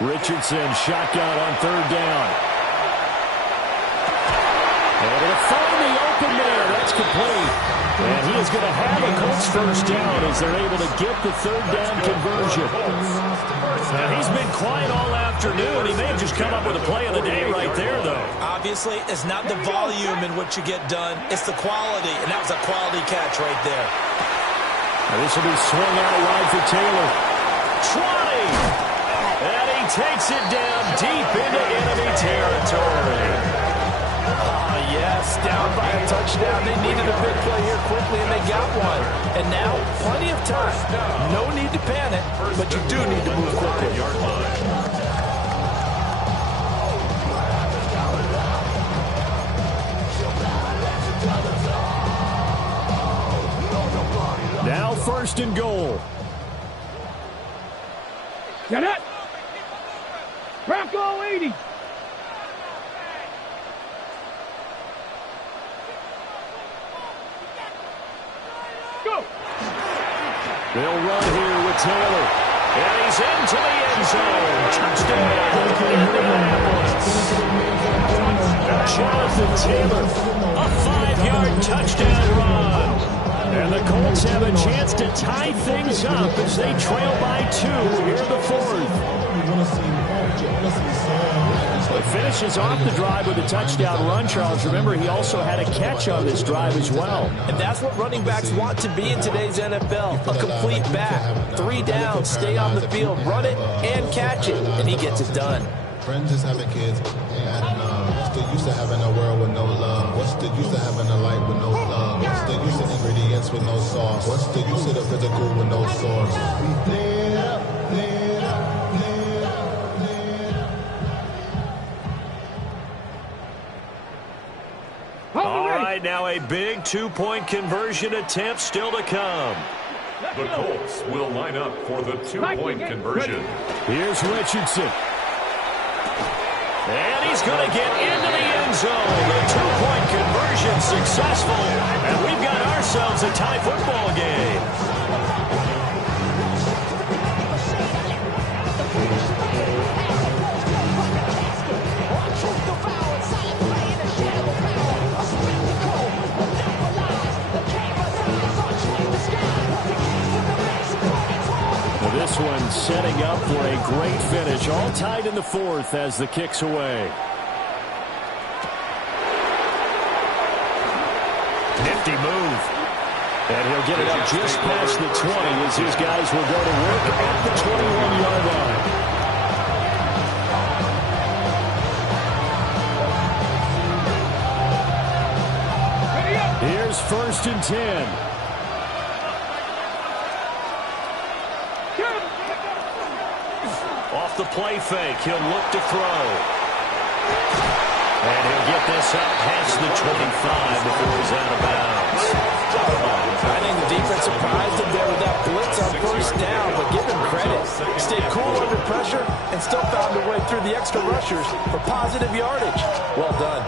Richardson shotgun on 3rd down. And it'll find the open there. That's complete. And he is going to have a Colts first down as they're able to get the third down conversion. Now, he's been quiet all afternoon. He may have just come up with a play of the day right there, though. Obviously, it's not the volume in what you get done. It's the quality, and that was a quality catch right there. Now, this will be swung out wide for Taylor. 20! And he takes it down deep into enemy territory. Yes, down by a touchdown. They needed a big play here quickly, and they got one. And now, plenty of time. No need to panic, but you do need to move quickly. Now first and goal. Get it! Bronco 80! Go! They'll run here with Taylor. And he's into the end zone. Touchdown, Indianapolis. Jonathan Taylor, a 5-yard touchdown run. And the Colts have a chance to tie things up as they trail by 2 here in the fourth. But finishes off the drive with a touchdown run, Charles. Remember, he also had a catch on this drive as well. And that's what running backs want to be in today's NFL, a complete back. 3 downs, stay on the field, run it, and catch it, and he gets it done. Friends is having kids, and what's the use of having a world with no love? What's the use of having a life with no love? What's the use of ingredients with no sauce? What's the use of the physical with no source? All right, now a big 2-point conversion attempt still to come. The Colts will line up for the 2-point conversion. Here's Richardson. And he's going to get into the end zone. The 2-point conversion successful. And we've got ourselves a tie football game. This one setting up for a great finish. All tied in the fourth as the kick's away. Nifty move. And he'll get it up just past the 20 as his guys will go to work at the 21-yard line. Here's first and 10. Off the play fake, he'll look to throw. And he'll get this up past the 25 before he's out of bounds. I think the defense surprised him there with that blitz on first down, but give him credit. Stayed cool under pressure and still found a way through the extra rushers for positive yardage. Well done.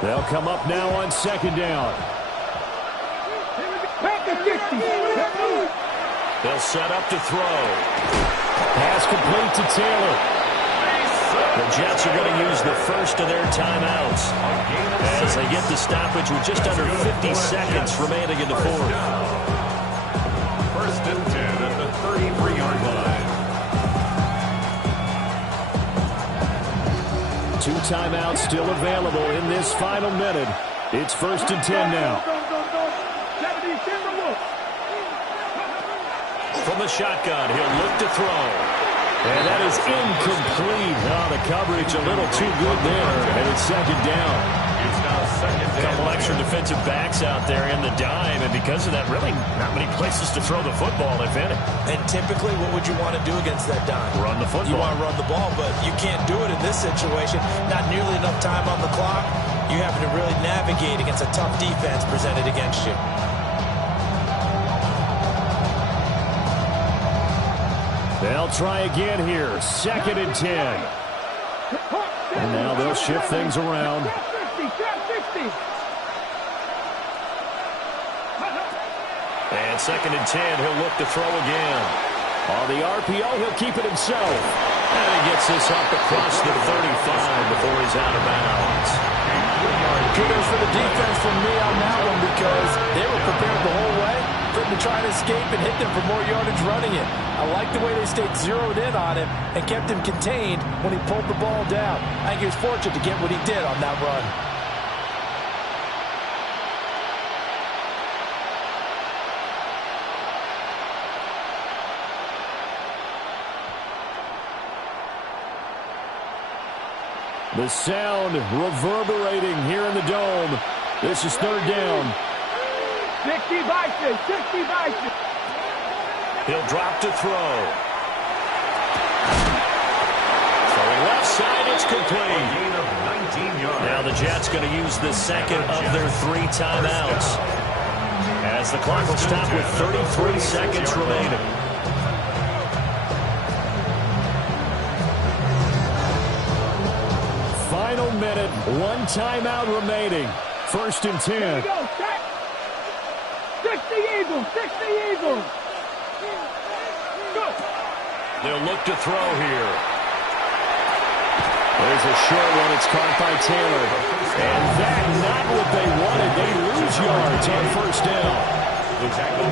They'll come up now on second down. They'll set up to throw. Pass complete to Taylor. The Jets are going to use the first of their timeouts as they get the stoppage with just under 50 seconds remaining in the fourth. First and 10 at the 33-yard line. 2 timeouts still available in this final minute. It's first and 10 now. From the shotgun, he'll look to throw. And that is incomplete. Oh, the coverage a little too good there. And it's second down. It's now second A down. couple extra defensive backs out there in the dime. And because of that, really not many places to throw the football, if any. And typically, what would you want to do against that dime? Run the football. You want to run the ball, but you can't do it in this situation. Not nearly enough time on the clock. You have to really navigate against a tough defense presented against you. They'll try again here. Second and 10. And now they'll shift things around. And second and 10, he'll look to throw again. On the RPO, he'll keep it himself. And he gets this up across the 35 before he's out of bounds. Kudos for the defense from me on that one because they were prepared the whole way for him to try to escape and hit them for more yardage running it. I like the way they stayed zeroed in on him and kept him contained when he pulled the ball down. I think he was fortunate to get what he did on that run. The sound reverberating here in the dome. This is third down. 60 Vikings, 60 Vikings. He'll drop to throw. Throwing left side, it's complete. Gain of 19 yards. Now the Jets going to use the second of their 3 timeouts, as the clock will stop with 33 seconds remaining. Final minute, 1 timeout remaining. First and 10. Here we go, set. 60 Eagles, 60 Eagles. Go. They'll look to throw here. There's a short one. It's caught by Taylor. And that, not what they wanted. They lose yards on first down.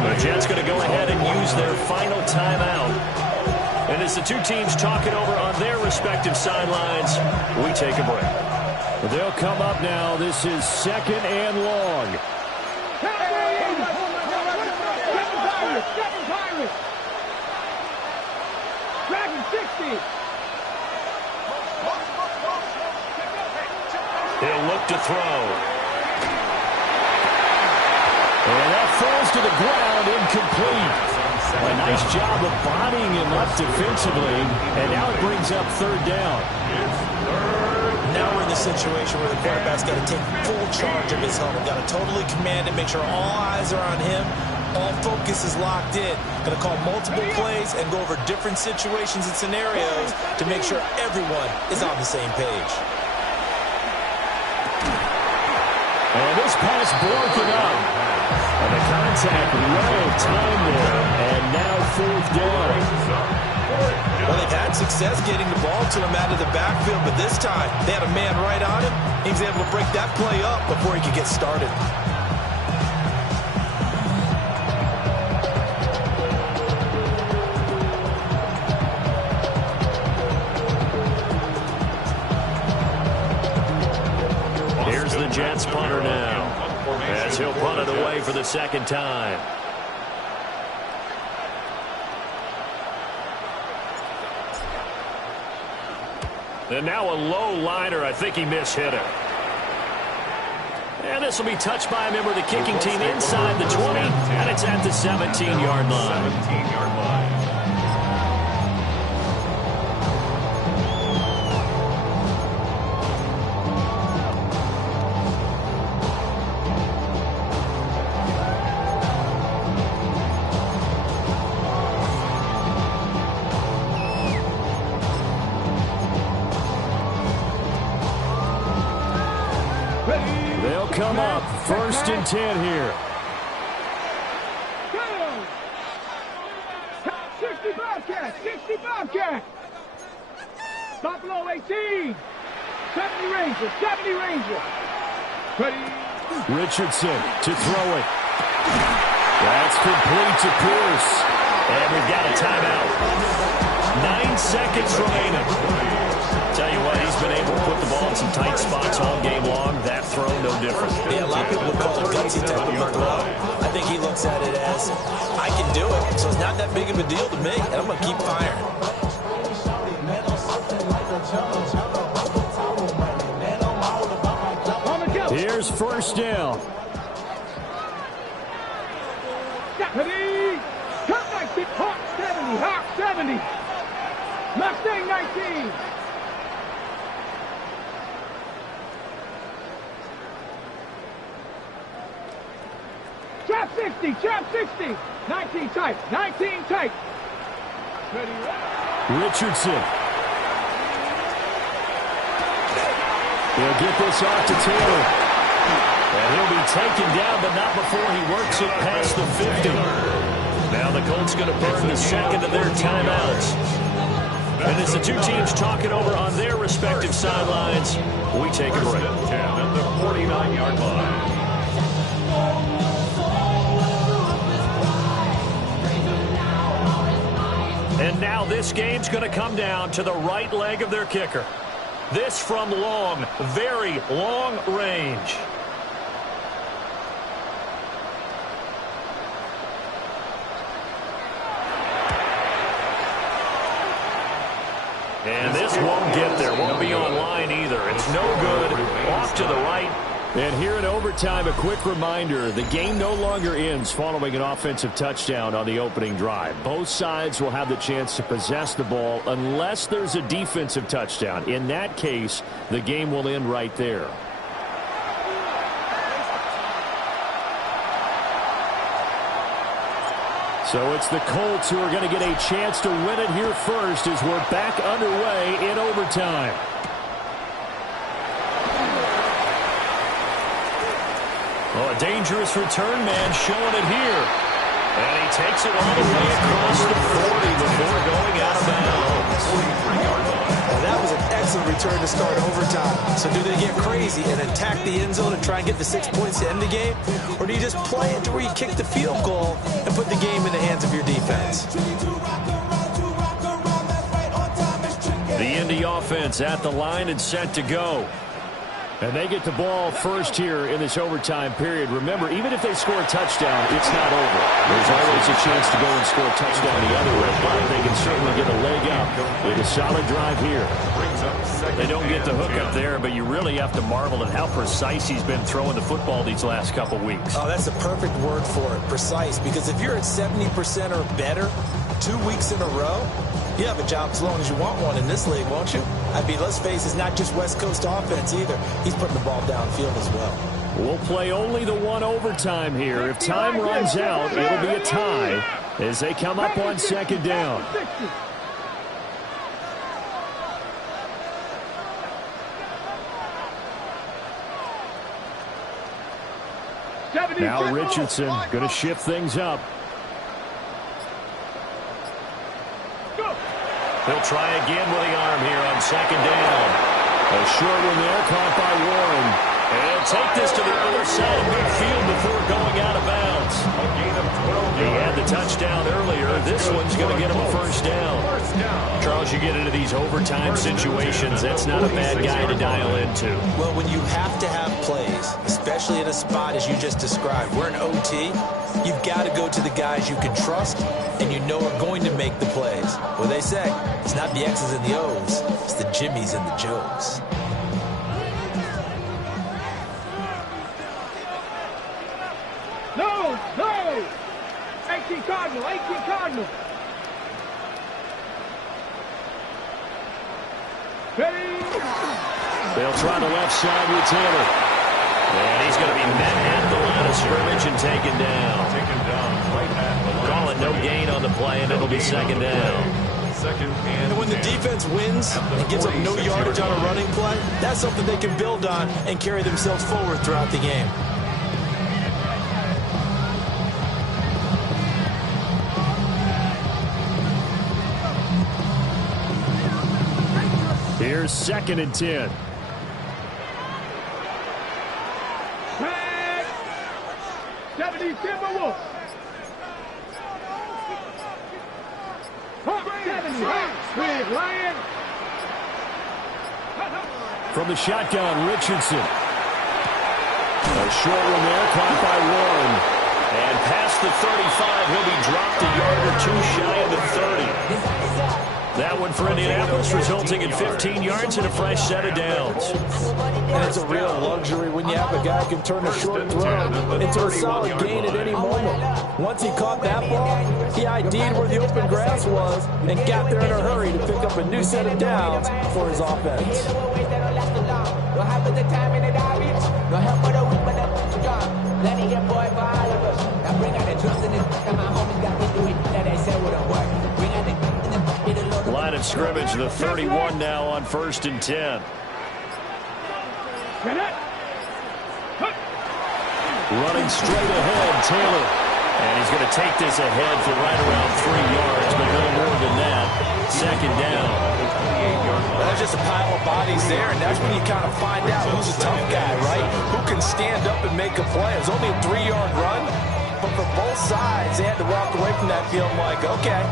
The Jets going to go ahead and use their final timeout. And as the two teams talk it over on their respective sidelines, we take a break. They'll come up now. This is second and long. Second Pirates. Dragon 60. He'll look to throw. And that falls to the ground, incomplete. A nice job of bodying him up defensively, and now it brings up third down. Now we're in the situation where the quarterback's got to take full charge of his helmet. Got to totally command it, make sure all eyes are on him. All focus is locked in. Going to call multiple plays and go over different situations and scenarios to make sure everyone is on the same page. And this pass broken up. And the contact well timed there. And now fourth down. Well, they've had success getting the ball to him out of the backfield, but this time they had a man right on him. He was able to break that play up before he could get started. Here's the Jets punter now, as he'll punt it away for the second time. And now a low liner. I think he mishit it. And this will be touched by a member of the kicking team inside the 20, and it's at the 17-yard line. 17-yard line. They'll come up first and 10 here. 60 Bobcats, 60 Bobcats. Buffalo 18. 70 Rangers, 70 Rangers. Ready. Richardson to throw it. That's complete to Pierce. And we've got a timeout. 9 seconds remaining. Tell you what, he's been able to put the ball in some tight spots all game long. That throw, no different. Yeah, a lot of people would call it gutsy type of throw. I think he looks at it as, I can do it, so it's not that big of a deal to me, and I'm going to keep firing. Here's first down. Ready. Come back, Hawk 70, Hawk 70. Mustang 19. Trap 60, trap 60. 19 tight, 19 tight. Ready. Richardson. He'll get this off to Taylor. And he'll be taken down, but not before he works it past the 50. Now the Colts going to burn the second of their timeouts. And as the two teams talk it over on their respective sidelines, we take a break. 10 at the 49-yard line. And now this game's going to come down to the right leg of their kicker. This from long, very long range. And this won't get there. Won't be online either. It's no good. Off to the right. And here in overtime, a quick reminder, the game no longer ends following an offensive touchdown on the opening drive. Both sides will have the chance to possess the ball unless there's a defensive touchdown. In that case, the game will end right there. So it's the Colts who are going to get a chance to win it here first as we're back underway in overtime. Oh, a dangerous return man showing it here. And he takes it all the way across the 40 before going out of bounds. Well, that was an excellent return to start overtime. So do they get crazy and attack the end zone and try and get the 6 points to end the game? Or do you just play it to where you kick the field goal and put the game in the hands of your defense? The Indy offense at the line and set to go. And they get the ball first here in this overtime period. Remember, even if they score a touchdown, it's not over. There's always a chance to go and score a touchdown the other way, but they can certainly get a leg up with a solid drive here. They don't get the hook up there, but you really have to marvel at how precise he's been throwing the football these last couple weeks. Oh, that's the perfect word for it, precise. Because if you're at 70% or better 2 weeks in a row, you have a job as long as you want one in this league, won't you? I mean, let's face it, it's not just West Coast offense either. He's putting the ball downfield as well. We'll play only the one overtime here. If time runs out, it'll be a tie as they come up on second down. Now Richardson going to shift things up. He'll try again with the arm here on second down. A short one there, caught by Warren. And take this to the other side of midfield before going out of bounds. He had the touchdown earlier. This one's going to get him a first down. Charles, you get into these overtime situations, that's not a bad guy to dial into. Well, when you have to have plays, especially in a spot as you just described, we're in OT, you've got to go to the guys you can trust and you know are going to make the plays. Well, they say it's not the X's and the O's, it's the Jimmies and the Joes. No! 18 Cardinal, 18 Cardinal. Ready? They'll try the left side with Taylor. And he's going to be met at the line of scrimmage and taken down. Call it no gain on the play, and it'll be second down. And when the defense wins and gives up no yardage on a running play, that's something they can build on and carry themselves forward throughout the game. Here's 2nd and 10. Flag! 70 Timberwolves. Hawk 70. Red Lion. From the shotgun, Richardson. A short one there, caught by Warren. And past the 35, he'll be dropped a yard or two shy of the 30. That one for Indianapolis, resulting in 15 yards and a fresh set of downs. And it's a real luxury when you have a guy who can turn a short throw into a solid gain at any moment. Once he caught that ball, he ID'd where the open grass was and got there in a hurry to pick up a new set of downs for his offense. Line of scrimmage, the 31 now on 1st and 10. Running straight ahead, Taylor. And he's going to take this ahead for right around 3 yards, but no more than that. Second down. 25-yard line. There's just a pile of bodies there, and that's when you kind of find out who's a tough guy, right? Who can stand up and make a play. It was only a 3-yard run, but for both sides, they had to walk away from that feeling like, okay,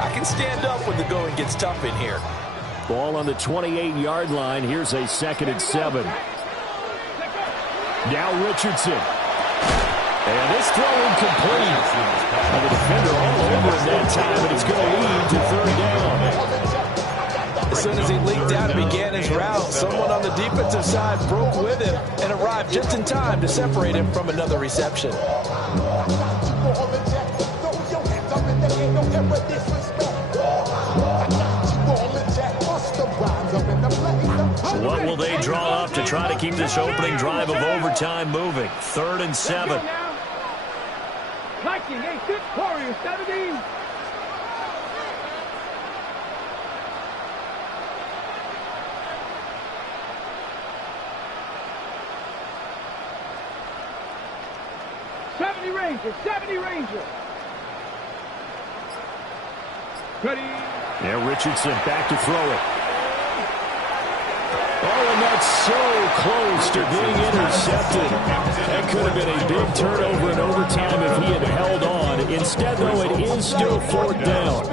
I can stand up when the going gets tough in here. Ball on the 28-yard line. Here's a 2nd and 7. Now Richardson. And this throw incomplete. And the defender all over him that time, and it's going to lead to 3rd down. As soon as he leaked out and began his route, someone on the defensive side broke with him and arrived just in time to separate him from another reception. What will they draw up to try to keep this opening drive of overtime moving? 3rd and 7. Liking a 6 Warriors 17. Ranger, 70 Ranger. Ready. Yeah, Richardson back to throw it. Oh, and that's so close to being intercepted. That could have been a big turnover in overtime if he had held on. Instead, though, it is still 4th down.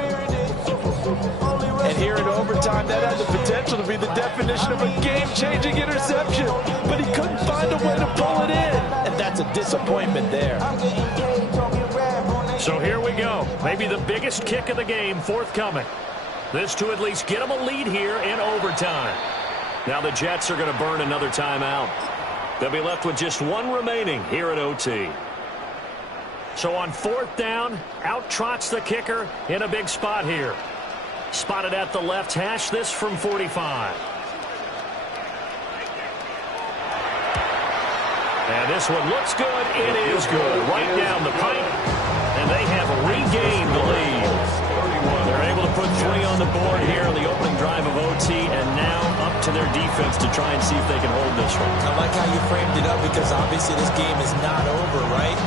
And here in overtime, that had the potential to be the definition of a game-changing interception. But he couldn't find a way to pull it in. And that's a disappointment there. So here we go. Maybe the biggest kick of the game forthcoming. This to at least get them a lead here in overtime. Now the Jets are going to burn another timeout. They'll be left with just one remaining here at OT. So on 4th down, out trots the kicker in a big spot here. Spotted at the left hash, this from 45. And this one looks good. It is good. Right down the pipe. And they have regained the lead. They're able to put 3 on the board here on the opening drive of OT, and now up to their defense to try and see if they can hold this one. I like how you framed it up, because obviously this game is not over, right?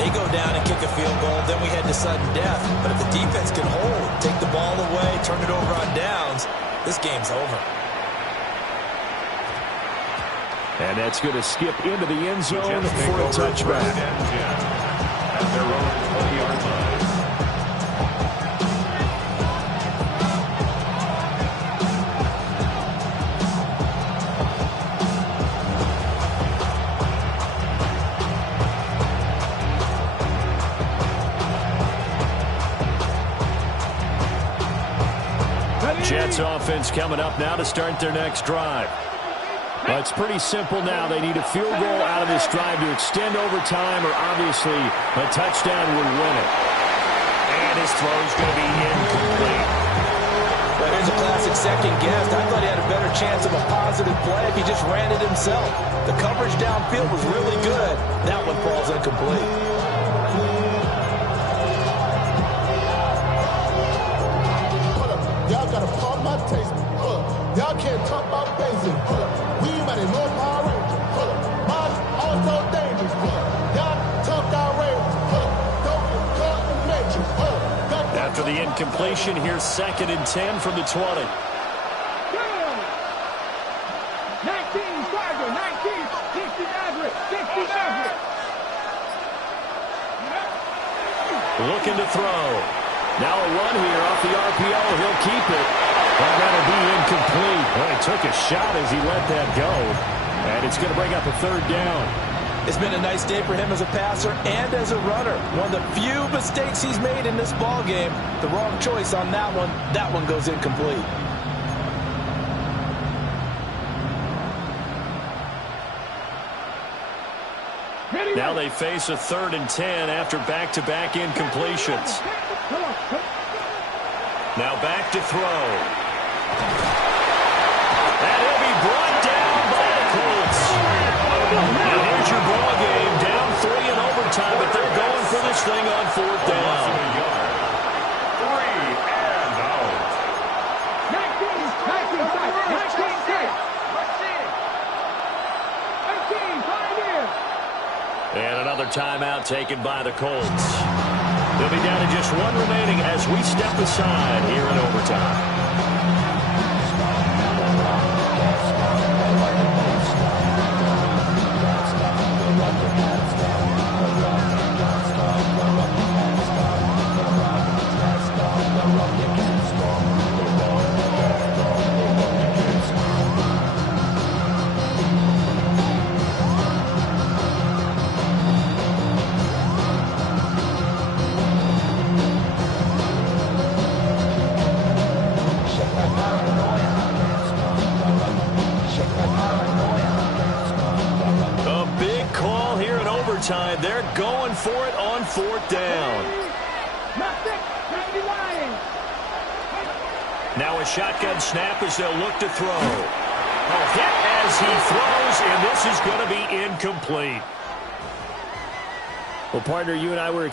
They go down and kick a field goal, then we head to sudden death. But if the defense can hold, take the ball away, turn it over on downs, this game's over. And that's going to skip into the end zone for a touchback. At their own 20-yard line. Jets offense coming up now to start their next drive. Well, it's pretty simple now. They need a field goal out of this drive to extend overtime, or obviously a touchdown would win it. And his throw's going to be incomplete. Well, here's a classic second guess. I thought he had a better chance of a positive play if he just ran it himself. The coverage downfield was really good. That one falls incomplete. Y'all gotta pump my taste. Y'all can't talk about basic. We mighty no Power Ranger. Mine also dangerous. Y'all talk outrageous. Don't get caught in nature. After the incompletion, here's 2nd and 10 from the 20. 19 Charger, 19, 60 Maverick, 60 Maverick. Looking to throw. Now a run here off the RPO. He'll keep it. Well, that'll be incomplete. Well, he took a shot as he let that go. And it's going to bring up a 3rd down. It's been a nice day for him as a passer and as a runner. One of the few mistakes he's made in this ball game. The wrong choice on that one. That one goes incomplete. Now they face a 3rd and 10 after back-to-back incompletions. Now back to throw. And he'll be brought down by the Colts. And here's your ball game, down 3 in overtime, but they're going for this thing on 4th down. 3 and out. 19, And another timeout taken by the Colts. They'll be down to just one remaining as we step aside here in overtime. overtime. They're going for it on 4th down. Now a shotgun snap as they'll look to throw. Hit as he throws, and this is going to be incomplete. Well, partner, you and I were